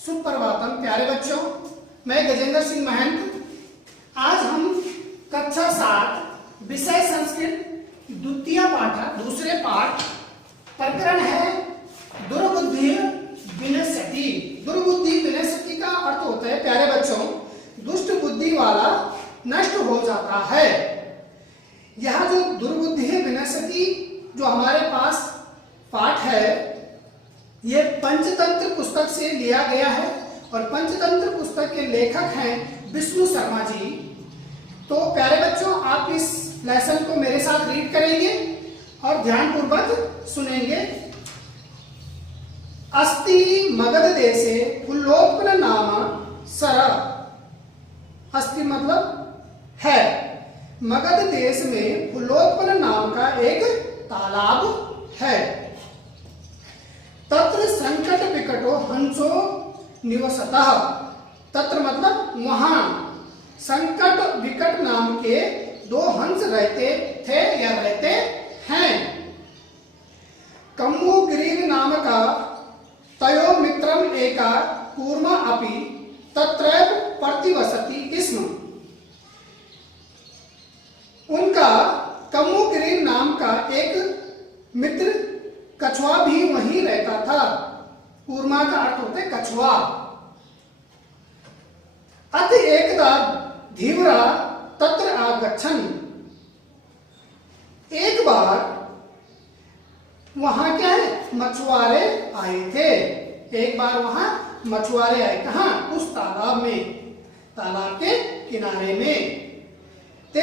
सुप्रभातम प्यारे बच्चों, मैं गजेंद्र सिंह महंत। आज हम कक्षा 7 विषय संस्कृत द्वितीय पाठ दूसरे पाठ प्रकरण है दुर्बुद्धि विनश्यति। दुर्बुद्धि विनश्यति का अर्थ होता है प्यारे बच्चों दुष्ट बुद्धि वाला नष्ट हो जाता है। यह जो दुर्बुद्धि विनश्यति जो हमारे पास पाठ है ये पंचतंत्र पुस्तक से लिया गया है और पंचतंत्र पुस्तक के लेखक हैं विष्णु शर्मा जी। तो प्यारे बच्चों आप इस लेसन को मेरे साथ रीड करेंगे और ध्यानपूर्वक सुनेंगे। अस्ति मगध देशे फुल्लोत्पल नाम सर। अस्ति मतलब है। मगध देश में फुल्लोत्पल नाम का एक तालाब है। तत्र संकट विकटो हंसो निवसतः। तत्र मतलब वहां संकट विकट नाम के दो हंस रहते थे या रहते हैं। कम्मुगिरी नाम का तयो मित्रम एका कूर्मा अपि तत्रैव प्रतिवसति स्म। उनका कम्मुगिरी नाम का एक मित्र कछुआ भी वहीं रहता था। कूर्मा का अर्थ होता है कछुआ। अत एकदा धीवरा तत्र आगच्छन्। एक बार वहां क्या है मछुआरे आए थे। एक बार वहां मछुआरे आए। कहां? उस तालाब में, तालाब के किनारे में। ते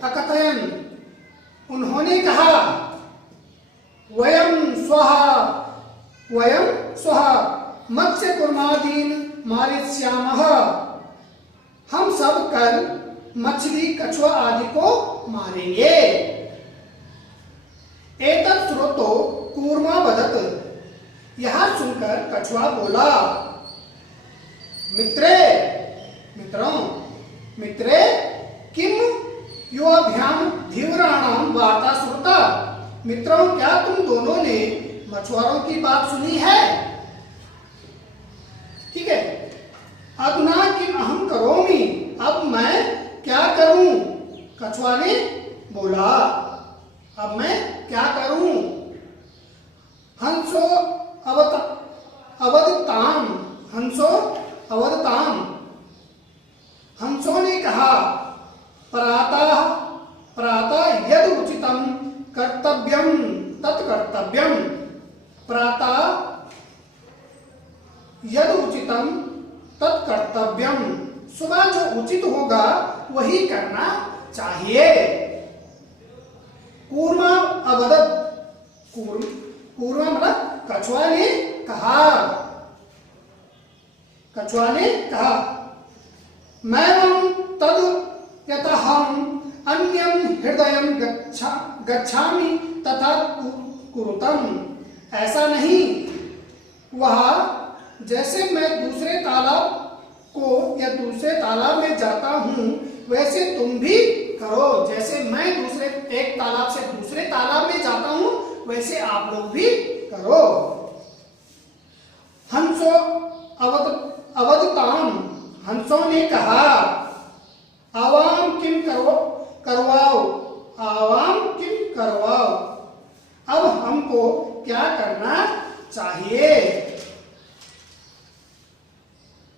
अकथयन उन्होंने कहा वयम स्वः मत्स्य कुर्मादीन मारिष्यामः। हम सब कल मछली कछुआ आदि को मारेंगे। एतत् श्रुतो कूर्मा वदत्। यह सुनकर कछुआ बोला मित्रे किम युवाभ्याम धीवराणाम वार्ता श्रुता। मित्रों क्या तुम दोनों ने मछुआरों की बात सुनी है? ठीक है। अधुना किम अहम करोमि। अब मैं क्या करूं? कछुआ ने बोला अब मैं क्या करूं? हंसो अवदताम। हंसों ने कहा प्रातः यद उचितम कर्तव्यम तत्कर्तव्यम। प्रातः यद उचितम तत्कर्तव्यम। सुबह जो उचित होगा वही करना चाहिए। कूर्मा अवदत्। कूर्मा मतलब कछुआ ने कहा। कछुआ ने कहा मैं तद यतहम अन्यम हृदयम गच्छामि तथा कुरुतम। ऐसा नहीं, वह जैसे मैं दूसरे तालाब को या दूसरे तालाब में जाता हूं वैसे तुम भी करो। जैसे मैं एक तालाब से दूसरे तालाब में जाता हूं वैसे आप लोग भी करो। हंसो अवदताम। हंसों ने कहा आवाम किम करवाओ। आवाम किम करवाओ। अब हमको क्या करना चाहिए?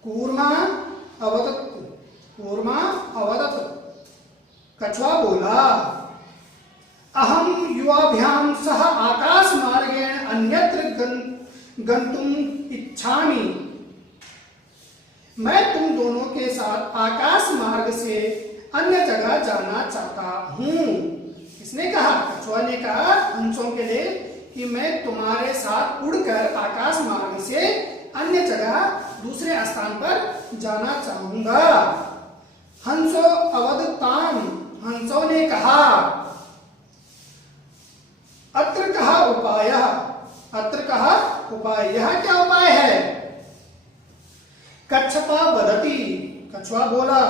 कूर्मा अवदत्। कछुआ बोला अहम युवाभ्याम सह आकाश मार्गेण अन्यत्र गंतुम इच्छामि। मैं तुम दोनों के साथ आकाश मार्ग से अन्य जगह जाना चाहता हूं। किसने कहा? कछुआ ने कहा हंसों के लिए कि मैं तुम्हारे साथ उड़कर आकाश मार्ग से अन्य जगह दूसरे स्थान पर जाना चाहूंगा। हंसो अवदताम। हंसों ने कहा अत्र कहा उपाय। अत्र कहा उपाय। यह क्या उपाय है? कच्छपा वदति। कछुआ बोला।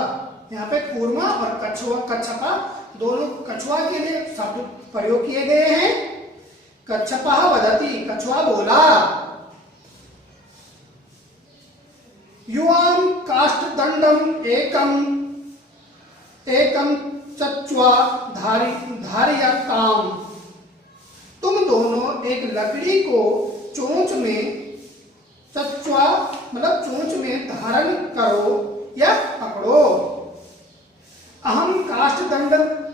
यहाँ पे कूर्मा और कच्छपा दोनों कछुआ के लिए शब्द प्रयोग किए गए हैं। कच्छपः वदति, कछुआ बोला। युवां काष्ठदण्डम् एकं चच्वा धारयताम्। तुम दोनों एक लकड़ी को चोंच में, चच्वा मतलब चोंच में धारण करो या पकड़ो। अहम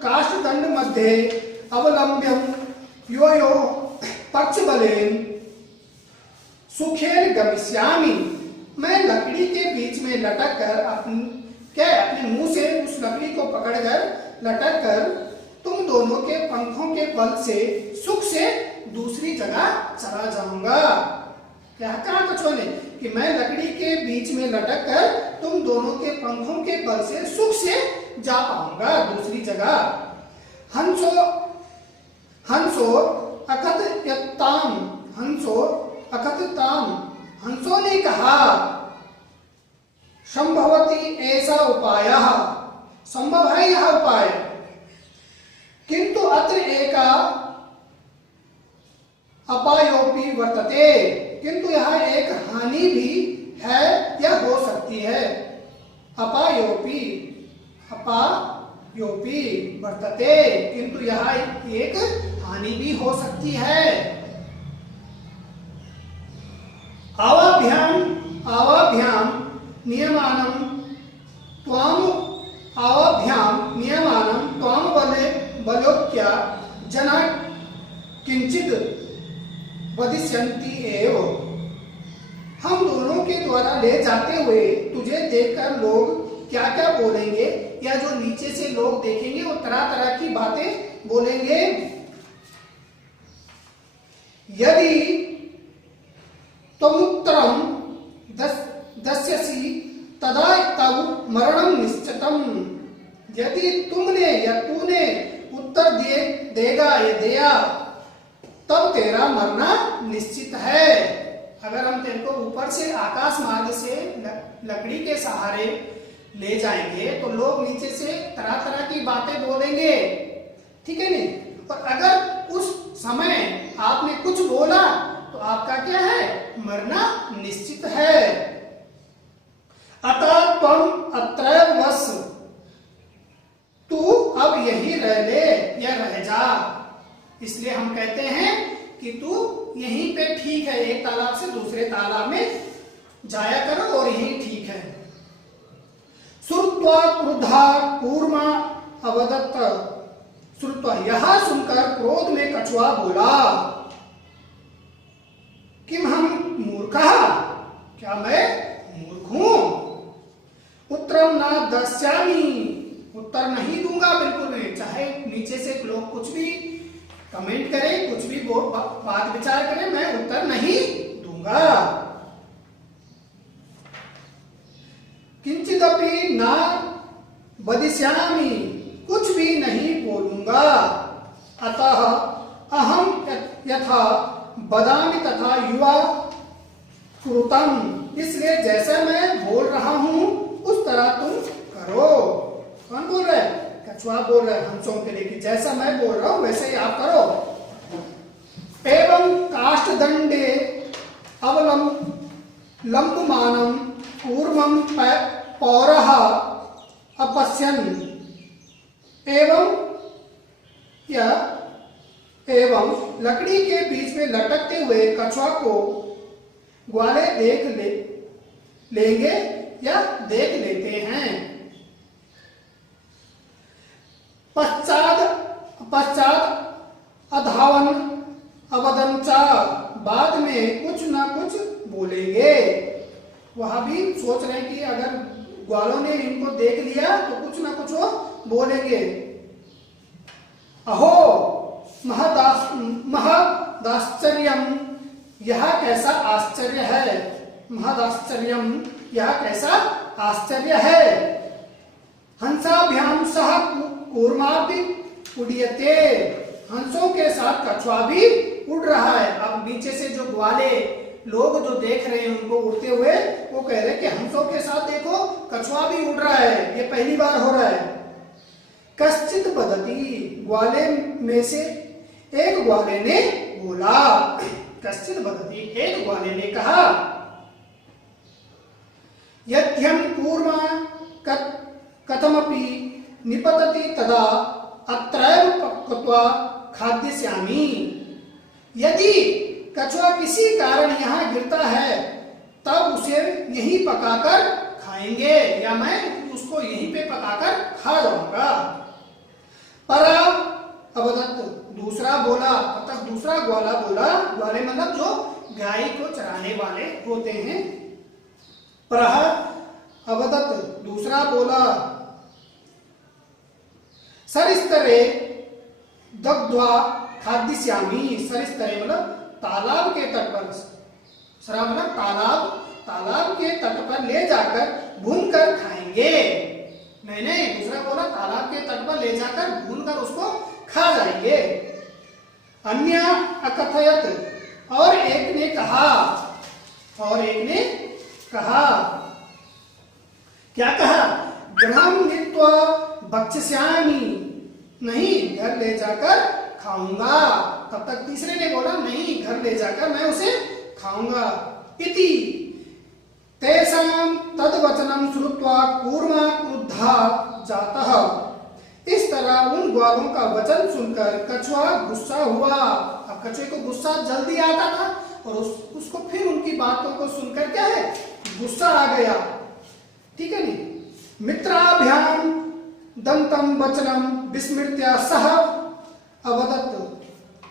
काष्ठदण्ड मध्ये अवलंब्यम योयो पक्षबलेन सुखेन गमिष्यामि। मैं लकड़ी के बीच में लटक कर अपने मुंह से उस लकड़ी को पकड़कर लटक कर तुम दोनों के पंखों के बल से सुख से दूसरी जगह चला जाऊंगा। क्या कहा कछुआ ने कि मैं लकड़ी के बीच में लटक कर तुम दोनों के पंखों के बल से सुख से जा पाऊंगा दूसरी जगह। हंसो अकथताम, हंसों ने कहा संभवती ऐसा उपाय, संभव है यह उपाय, किंतु अत्र एका अपायोपि वर्तते, किंतु यह एक हानि भी है या हो सकती है। अपायोपि वर्तते, किंतु यह एक हानि भी हो सकती है। आवाभ्याम नियमानं त्वाम बलोक्या जना किंचित वदिष्यन्ति एव। हम दोनों के द्वारा ले जाते हुए तुझे देखकर लोग क्या क्या बोलेंगे, या जो नीचे से लोग देखेंगे वो तरह तरह की बातें बोलेंगे। यदि त्वमुत्तरं दस्यसि तदा तव मरणं निश्चितम्। यदि तुमने या तूने उत्तर देगा या दिया तब तेरा मरना निश्चित है। अगर हम तेरे को ऊपर से आकाश मार्ग से लकड़ी के सहारे ले जाएंगे तो लोग नीचे से तरह तरह की बातें बोलेंगे, ठीक है नहीं। और अगर उस समय आपने कुछ बोला तो आपका क्या है, मरना निश्चित है। अतः त्वम अत्रैव वस, तू अब यही रह ले या रह जा। इसलिए हम कहते हैं कि तू यहीं पे ठीक है, एक तालाब से दूसरे तालाब में जाया करो और यही ठीक है। श्रुत्वा क्रुद्धा कूर्मा अवदत्त, श्रुत्वा यह सुनकर क्रोध में कछुआ बोला, किम हम मूर्खः, क्या मैं मूर्ख हूं। उत्तरम ना दस्यामि, उत्तर नहीं दूंगा बिल्कुल नहीं, चाहे नीचे से लोग कुछ भी कमेंट करें, कुछ भी बात विचार करें, मैं उत्तर नहीं दूंगा। किंचिदपि ना वदिष्यामि, कुछ भी नहीं बोलूंगा। अतः अहम यथा वदामि तथा युवा कृतम, इसलिए जैसा मैं बोल रहा हूं उस तरह तुम करो। कौन बोल रहा है, कछुआ बोल रहा है हंसों के लिए कि जैसा मैं बोल रहा हूं वैसे ही आप करो। एवं काष्ठदंडे अवलंबमानं कूर्मं पौरः अपश्यन्, एवं लकड़ी के बीच में लटकते हुए कछुआ को ग्वाले लेंगे या देख लेते हैं। पश्चात अधावन अवदंचा, बाद में कुछ ना कुछ बोलेंगे। वह भी सोच रहे हैं कि अगर ग्वालों ने इनको देख लिया तो कुछ ना कुछ वो बोलेंगे। अहो महदाश्चर्यम, यह कैसा आश्चर्य है। महदाश्चर्यम, यह कैसा आश्चर्य है। हंसाभ्याम सह कूर्माभि उड्यते, हंसों के साथ कछुआ भी उड़ रहा है। अब नीचे से जो ग्वाले लोग जो देख रहे हैं उनको उड़ते हुए, वो कह रहे हैं कि हंसों के साथ देखो कछुआ भी उड़ रहा है, ये पहली बार हो रहा है। कश्चित वदति, ग्वाले में से एक ग्वाले ने बोला। कश्चित वदति, एक ग्वाले ने कहा, यद्यं कूर्मा कथमपि निपतति तदा अत्रैव पक्त्वा खाद्यस्यामि। यदि कछुआ किसी कारण यहाँ गिरता है तब उसे यहीं पकाकर खाएंगे, या मैं उसको यहीं पे पकाकर खा जाऊंगा। परा अवदत्त, दूसरा बोला, अतः दूसरा ग्वाला बोला, ग्वाले मतलब जो गाय को चराने वाले होते हैं। परह अवदत्त, दूसरा बोला, सरिस्तरे दग्ध्वा खाद्यस्यामि। सरिस्तरे मतलब तालाब के तट पर, सरा मतलब तालाब के तट पर ले जाकर भूनकर खाएंगे। नहीं, दूसरा बोला तालाब के तट पर ले जाकर भूनकर उसको खा जाएंगे। अन्य अकथयत, और एक ने कहा, क्या कहा, गृहं नीत्वा भक्ष्यामि, नहीं घर ले जाकर खाऊंगा। तब तक तीसरे ने बोला, नहीं घर ले जाकर मैं उसे खाऊंगा। इति तेषां तद्वचनं श्रुत्वा कूर्मा क्रुद्धा जातः। इस तरह उन ग्वालों का वचन सुनकर कछुआ गुस्सा हुआ। अब कछुए को गुस्सा जल्दी आता था और उसको फिर उनकी बातों को सुनकर क्या है, गुस्सा आ गया। ठीक है नी। मित्राभ्याम दंतम वचनम विस्मृत्य सह अवदत्त,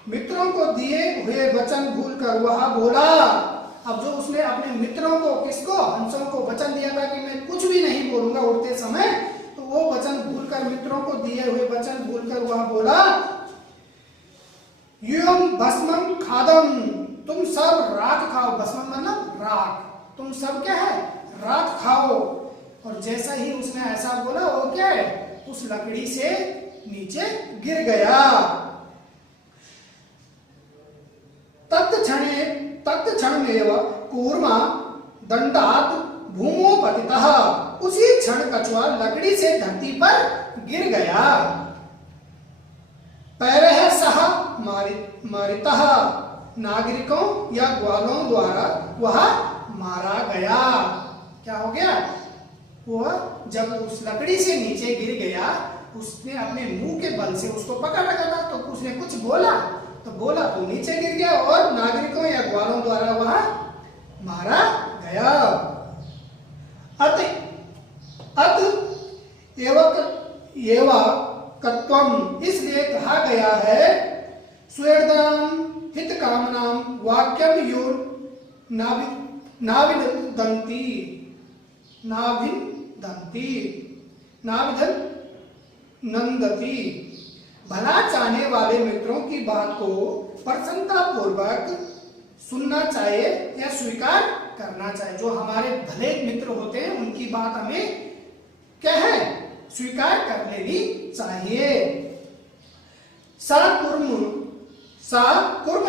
मित्रों को दिए हुए वचन भूलकर वह बोला। अब जो उसने अपने मित्रों को, किसको, हंसों को वचन दिया था कि मैं कुछ भी नहीं बोलूंगा उड़ते समय, तो वो वचन भूलकर, मित्रों को दिए हुए वचन भूलकर वह बोला, यूयं भस्मं खादम, तुम सब राख खाओ। भस्मं मतलब राख, तुम सब क्या है, राख खाओ। और जैसा ही उसने ऐसा बोला, वो क्या है, उस लकड़ी से नीचे गिर गया। तत्क्षणमेव कूर्मा दंडात भूमो पतितः, उसी क्षण कछुआ लकड़ी से धरती पर गिर गया। पैरः सह मारितः, नागरिकों या ग्वालों द्वारा वह मारा गया। क्या हो गया, वह जब उस लकड़ी से नीचे गिर गया, उसने अपने मुंह के बल से उसको पकड़ रखा था, तो उसने कुछ बोला तो नीचे गिर गया और नागरिकों या ग्वालों द्वारा वह मारा गया। अत एव कत्वम, इसलिए कहा गया है, स्वेर्दाम हित कामनाम वाक्यम युर नंदती। भला चाहने वाले मित्रों की बात को प्रसन्नता पूर्वक सुनना चाहिए या स्वीकार करना चाहिए। जो हमारे भले मित्र होते हैं उनकी बात हमें क्या है, स्वीकार कर लेनी चाहिए। सा कुर्म